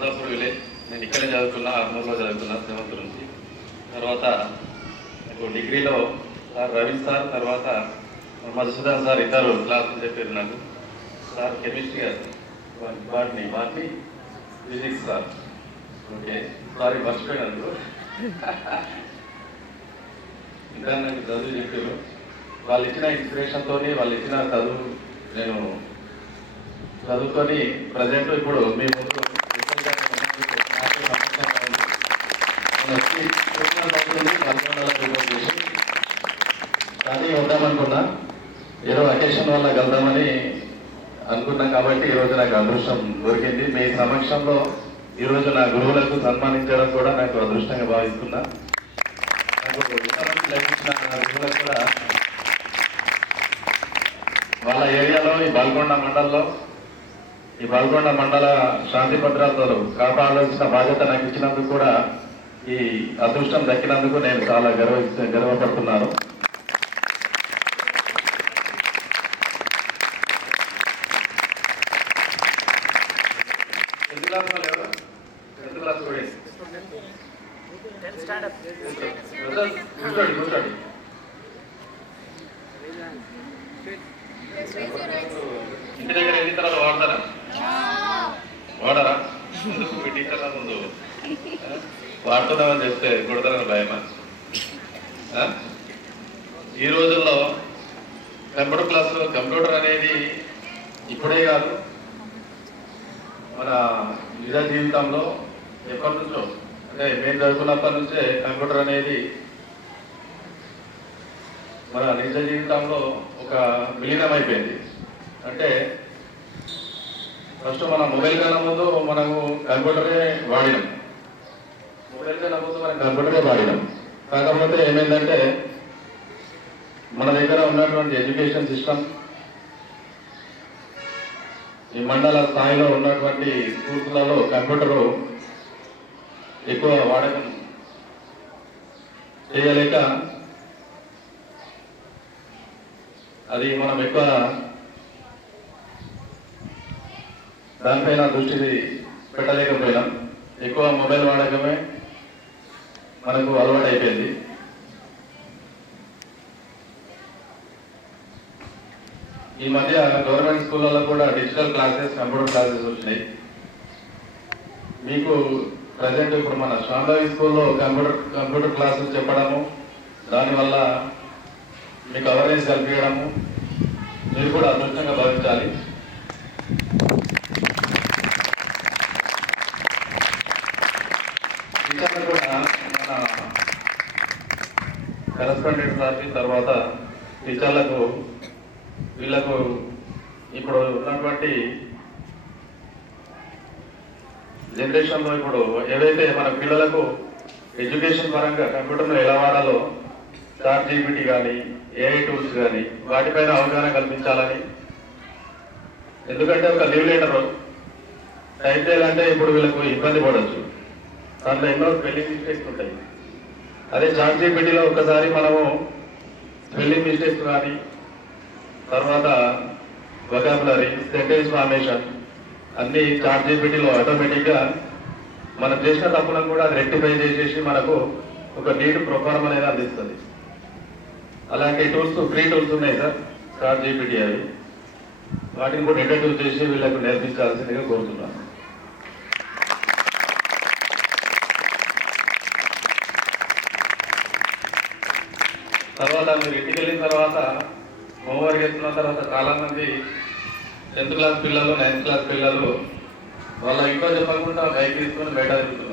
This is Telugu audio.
అమలాపూర్ విలేజ్ నేను ఇక్కడే చదువుకున్నా ఆర్మూర్లో చదువుకున్నా సెవెంత్ నుంచి. తర్వాత నాకు డిగ్రీలో సార్ రవి సార్ తర్వాత మధుసూదన్ సార్ ఇద్దరు క్లాస్ చెప్పారు నాకు. సార్ కెమిస్ట్రీ గారు. వాటిని వాటిని ఫిజిక్స్ సార్. ఓకే. సారీ మర్చిపోయినందుకు ఇంకా నాకు చదువు చెప్పారు. వాళ్ళు ఇచ్చిన ఇన్స్పిరేషన్తో వాళ్ళు ఇచ్చిన చదువు నేను చదువుకొని ప్రజెంట్ ఇప్పుడు మీ ముందు కానీ వద్దామనుకున్నా ఏదో అకేషన్ వల్ల కలుద్దామని అనుకున్నాం కాబట్టి ఈరోజు రోజు నాకు అదృష్టం దొరికింది. మీ సమక్షంలో ఈరోజు నా గురువులకు సన్మానించడం కూడా నాకు అదృష్టంగా భావిస్తున్నా. నాకు లభించిన గురువులకు కూడా వాళ్ళ ఏరియాలో ఈ బాల్కొండ మండలంలో ఈ బాల్కొండ మండల శాంతి భద్రతలు కాపాడాల్సిన బాధ్యత నాకు ఇచ్చినందుకు కూడా ఈ అదృష్టం దక్కినందుకు నేను చాలా గర్వ గర్వపడుతున్నాను. ఇంటి దగ్గర ఎన్ని తర్వాత వాడతారా? మీ టీచర్ల ముందు వాడుతున్నామని చెప్తే కొడతారని భయమా? ఈ రోజుల్లో కంప్యూటర్ క్లాసులో కంప్యూటర్ అనేది ఇప్పుడే కాదు. మన నిజ జీవితంలో ఎప్పటి నుంచో అంటే మేము చదువుకున్నప్పటి నుంచే కంప్యూటర్ అనేది మన నిజ జీవితంలో ఒక విలీనం అయిపోయింది అంటే ఫస్ట్ మన మొబైల్ కన్నా ముందు మనం కంప్యూటరే వాడినాం. మొబైల్ కంప్యూటరే వాడినాం. కాకపోతే ఏమైందంటే మన దగ్గర ఉన్నటువంటి ఎడ్యుకేషన్ సిస్టమ్ ఈ మండల స్థాయిలో ఉన్నటువంటి స్కూల్స్లలో కంప్యూటరు ఎక్కువ వాడకం చేయలేక అది మనం ఎక్కువ దానిపైన దృష్టి పెట్టలేకపోయినాం. ఎక్కువ మొబైల్ వాడకమే మనకు అలవాటు అయిపోయింది ఈ మధ్య గవర్నమెంట్ స్కూళ్ళలో కూడా డిజిటల్ క్లాసెస్ కంప్యూటర్ క్లాసెస్ వచ్చినాయి. మీకు ప్రజెంట్ ఇప్పుడు మన శాంభవి స్కూల్లో కంప్యూటర్ కంప్యూటర్ క్లాసెస్ చెప్పడము దానివల్ల మీకు అవేర్నెస్ కల్పించడము మీరు కూడా అదృష్టంగా భావించాలి టీచర్లు కూడా మన కరస్పాండెంట్ రాసి తర్వాత టీచర్లకు వీళ్ళకు ఇప్పుడు ఉన్నటువంటి జనరేషన్లో ఇప్పుడు ఏవైతే మన పిల్లలకు ఎడ్యుకేషన్ పరంగా కంప్యూటర్ను ఎలా వాడాలో చాట్ జీబీటీ కానీ ఏఐ టూల్స్ కానీ వాటిపైన అవగాహన కల్పించాలని. ఎందుకంటే ఒక లీవ్ లెటర్ టైప్ చేయాలంటే ఇప్పుడు వీళ్ళకు ఇబ్బంది పడవచ్చు దాంట్లో ఎన్నో స్పెల్లింగ్ మిస్టేక్స్ ఉంటాయి. అదే చాట్ జీపీటీలో ఒకసారి మనము స్పెల్లింగ్ మిస్టేక్స్ కానీ తర్వాత వొకాబులరీ సెంటెన్స్ ఫార్మేషన్ అన్ని చాట్ జీపీటీలో ఆటోమేటిక్గా మనం చేసిన తప్పులను కూడా అది రెక్టిఫై చేసేసి మనకు ఒక నీట్ ప్రొఫార్మ్ అనేది అందిస్తుంది. అలాంటి టూల్స్ ఫ్రీ టూల్స్ ఉన్నాయి సార్ చాట్ జీపీటీ అవి. వాటిని కూడా ఇంట్రడ్యూస్ చేసి వీళ్ళకు నేర్పించాల్సిందిగా కోరుతున్నాను. తర్వాత మీరు ఇంటికి వెళ్ళిన తర్వాత హోంవర్క్ చేస్తున్న తర్వాత చాలామంది టెన్త్ క్లాస్ పిల్లలు నైన్త్ క్లాస్ పిల్లలు వాళ్ళ ఇంట్లో చెప్పకుండా బైక్ తీసుకొని బయట తిరుగుతున్నారు.